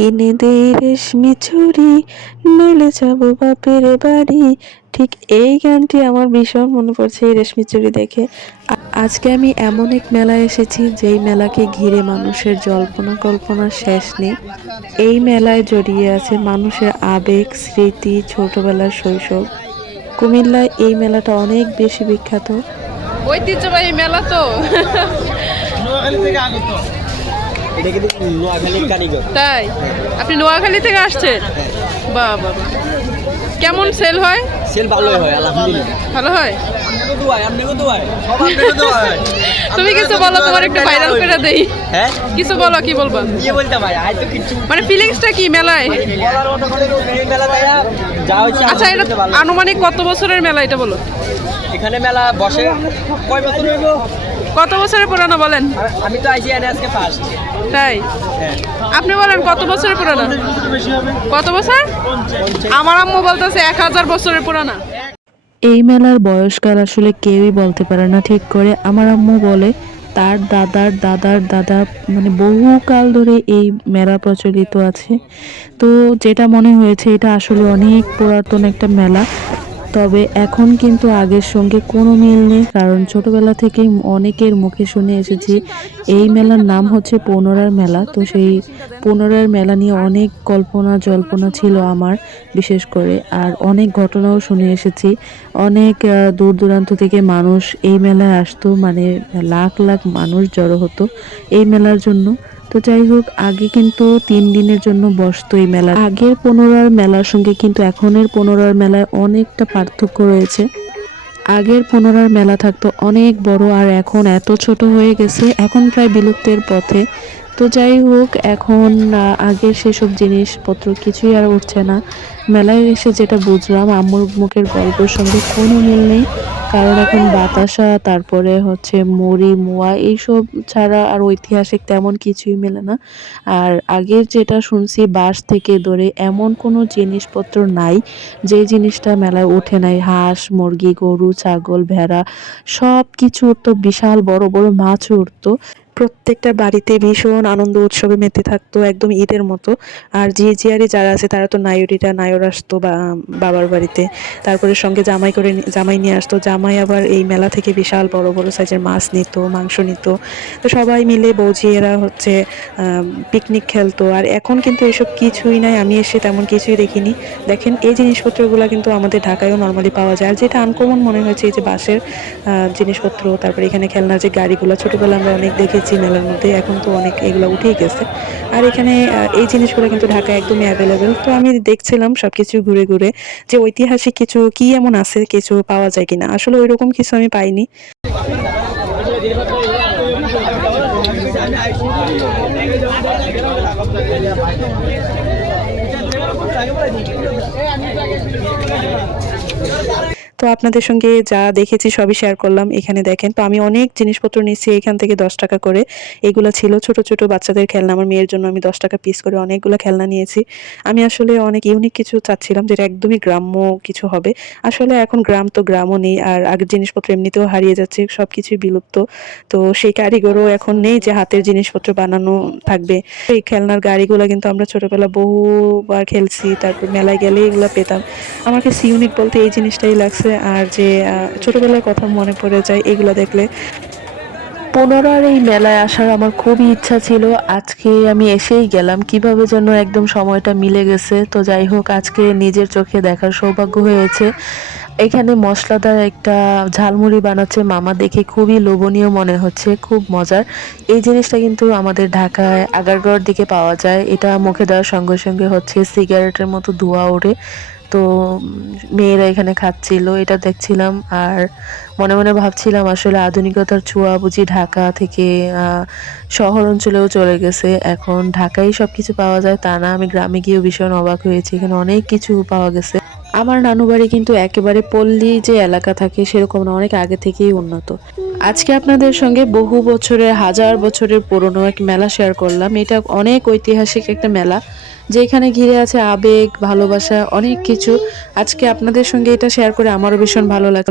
কিনে দে রেশমি চুড়ি নইলে যাব বাপের বাড়ি। ঠিক এই গানটি আমার ভীষণ মনে পড়ছে এই রেশমি চুড়ি দেখে। আজকে আমি এমন এক মেলায় এসেছি যেই মেলাকে ঘিরে মানুষের জল্পনা কল্পনার শেষ নেই। এই মেলায় জড়িয়ে আছে মানুষের আবেগ স্মৃতি ছোটবেলার শৈশব। কুমিল্লায় এই মেলাটা অনেক বেশি বিখ্যাত। ঐতিহ্যবাহী মেলা তো। থেকে আগত। এটা কিন্তু নোয়াখালীর কারিগর। তাই? আপনি নোয়াখালী থেকে আসছেন? বাহ বাহ। কেমন সেল হয়? সেল ভালোই হয় আলহামদুলিল্লাহ। ভালো হয়? তুমি কিছু বলো তোমার একটু ভাইরাল করে দেই। হ্যাঁ? কিছু বলো কি বলবা? কি বলতে ভাই আজ তো কিছু মানে ফিলিংসটা কি মেলায়? বলার মতো করে এই মেলা তাইয়া যা হচ্ছে আচ্ছা এটা আনুমানিক কত বছরের মেলা এটা বলো? এখানে মেলা বসে। কয় বছর হইব কত বছরের পুরানো বলেন? আমি তো এনে আজকে ফার্স্ট তাই? হ্যাঁ। আপনি বলেন কত বছরের পুরানো? কত বছর? আমার আম্মু বলতেছে এক হাজার বছরের পুরানো। এই মেলার বয়সকাল আসলে কেউই বলতে পারে না ঠিক করে আমার আম্মু বলে তার দাদার দাদার দাদা মানে বহুকাল ধরে এই মেলা প্রচলিত আছে। তো যেটা মনে হয়েছে এটা আসলে অনেক পুরাতন একটা মেলা। তবে এখন কিন্তু আগের সঙ্গে কোনো মিল নেই, কারণ ছোটবেলা থেকেই অনেকের মুখে শুনে এসেছি এই মেলার নাম হচ্ছে পনেরার মেলা। তো সেই পনেরার মেলা নিয়ে অনেক কল্পনা জল্পনা ছিল আমার, বিশেষ করে, আর অনেক ঘটনাও শুনে এসেছি। অনেক দূর দূরান্ত থেকে মানুষ এই মেলায় আসতো মানে লাখ লাখ মানুষ জড়ো হতো এই মেলার জন্য। তো যাই হোক, আগে কিন্তু তিন দিনের জন্য বসতো এই মেলা। আগের পনেরার মেলার সঙ্গে কিন্তু এখনের পনেরার মেলায় অনেকটা পার্থক্য রয়েছে। আগের পনেরার মেলা থাকতো অনেক বড় আর এখন এত ছোট হয়ে গেছে, এখন প্রায় বিলুপ্তের পথে। তো যাই হোক, এখন আগের সেসব জিনিসপত্র কিছুই আর উঠছে না। মেলায় এসে যেটা বুঝলাম আম্মুর মুখের গল্পের সঙ্গে কোনো মিল নেই। কারণ এখন বাতাসা, তারপরে হচ্ছে মুড়ি, মোয়া এইসব ছাড়া আর ঐতিহাসিক তেমন কিছুই মেলে না। আর আগের যেটা শুনছি বাস থেকে ধরে এমন কোনো জিনিসপত্র নাই, যে জিনিসটা মেলায় ওঠে নাই। হাঁস, মুরগি, গরু, ছাগল, ভেড়া সব কিছু উঠতো বিশাল বড় বড় মাছ উঠতো। প্রত্যেকটা বাড়িতে ভীষণ আনন্দ উৎসবে মেতে থাকতো একদম ঈদের মতো। আর যে জিয়ারি যারা আছে তারা তো নায়রিটা নায়র আসতো বা বাবার বাড়িতে। তারপরে সঙ্গে জামাই করে জামাই নিয়ে আসতো। জামাই আবার এই মেলা থেকে বিশাল বড় বড় সাইজের মাছ নিত মাংস নিত। তো সবাই মিলে বৌজিয়েরা হচ্ছে পিকনিক খেলতো। আর এখন কিন্তু এসব কিছুই নাই আমি এসে তেমন কিছুই দেখিনি। দেখেন এই জিনিসপত্রগুলো কিন্তু আমাদের ঢাকায়ও নর্মালি পাওয়া যায়। আর যেটা আনকমন মনে হয়েছে এই যে আহ, জিনিসপত্র তারপরে এখানে খেলনার যে গাড়িগুলো ছোটবেলা আমরা অনেক দেখেছি। মেলার মধ্যে, এখন তো অনেক এগুলো উঠেই গেছে। আর এখানে এই জিনিসগুলো কিন্তু ঢাকায় একদমই অ্যাভেলেবেল তো আমি দেখছিলাম সব কিছু ঘুরে ঘুরে যে ঐতিহাসিক কিছু কি এমন আছে, কিছু পাওয়া যায় কিনা। আসলে ওইরকম কিছু আমি পাইনি। তো আপনাদের সঙ্গে যা দেখেছি সবই শেয়ার করলাম এখানে দেখেন। তো আমি অনেক জিনিসপত্র নিচ্ছি এখান থেকে দশ টাকা করে। এগুলো ছিল ছোট ছোট বাচ্চাদের খেলনা। আমার মেয়ের জন্য আমি দশ টাকা পিস করে অনেকগুলো খেলনা নিয়েছি। আমি আসলে অনেক ইউনিক কিছু চাচ্ছিলাম যেটা একদমই গ্রাম্য কিছু হবে। আসলে এখন গ্রাম তো গ্রামও নেই আর আগের জিনিসপত্র এমনিতেও হারিয়ে যাচ্ছে সব কিছুই বিলুপ্ত। তো সেই কারিগরও এখন নেই যে হাতের জিনিসপত্র বানানো থাকবে। এই খেলনার গাড়িগুলো কিন্তু আমরা ছোটবেলা বহুবার খেলছি, তারপর মেলায় গেলে এগুলো পেতাম। আমার কাছে ইউনিক বলতে এই জিনিসটাই লাগছে আর যে ছোটবেলার কথা মনে পড়ে যায়, এগুলো দেখলে। পুনরার এই মেলায় আসার আমার খুবই ইচ্ছা ছিল। আজকে আমি এসেই গেলাম। কীভাবে যেন একদম সময়টা মিলে গেছে। তো যাই হোক, আজকে নিজের চোখে দেখার সৌভাগ্য হয়েছে। এখানে মশলাদার একটা ঝালমুড়ি বানাচ্ছে মামা। দেখে খুবই লোভনীয় মনে হচ্ছে। খুব মজার। এই জিনিসটা কিন্তু আমাদের ঢাকায় আগারগড় দিকে পাওয়া যায়। এটা মুখে দেওয়ার সঙ্গে সঙ্গে হচ্ছে সিগারেটের মতো ধোঁয়া ওঠে। তো মেয়েরা এখানে খাচ্ছিল, এটা দেখছিলাম। আর মনে মনে ভাবছিলাম আসলে আধুনিকতার ছোঁয়া বুঝি ঢাকা থেকে শহর অঞ্চলেও চলে গেছে। এখন ঢাকায় সব কিছু পাওয়া যায়, তা না, আমি গ্রামে গিয়েও ভীষণ অবাক হয়েছি। এখানে অনেক কিছু পাওয়া গেছে। আমার নানু বাড়ি কিন্তু একেবারে পল্লী যে এলাকা থাকে সেরকম না, অনেক আগে থেকেই উন্নত। আজকে আপনাদের সঙ্গে বহু বছরের, হাজার বছরের পুরনো এক মেলা শেয়ার করলাম। এটা অনেক ঐতিহাসিক একটা মেলা, যেখানে ঘিরে আছে আবেগ, ভালোবাসা, অনেক কিছু। আজকে আপনাদের সঙ্গে এটা শেয়ার করে আমারও ভীষণ ভালো লাগল।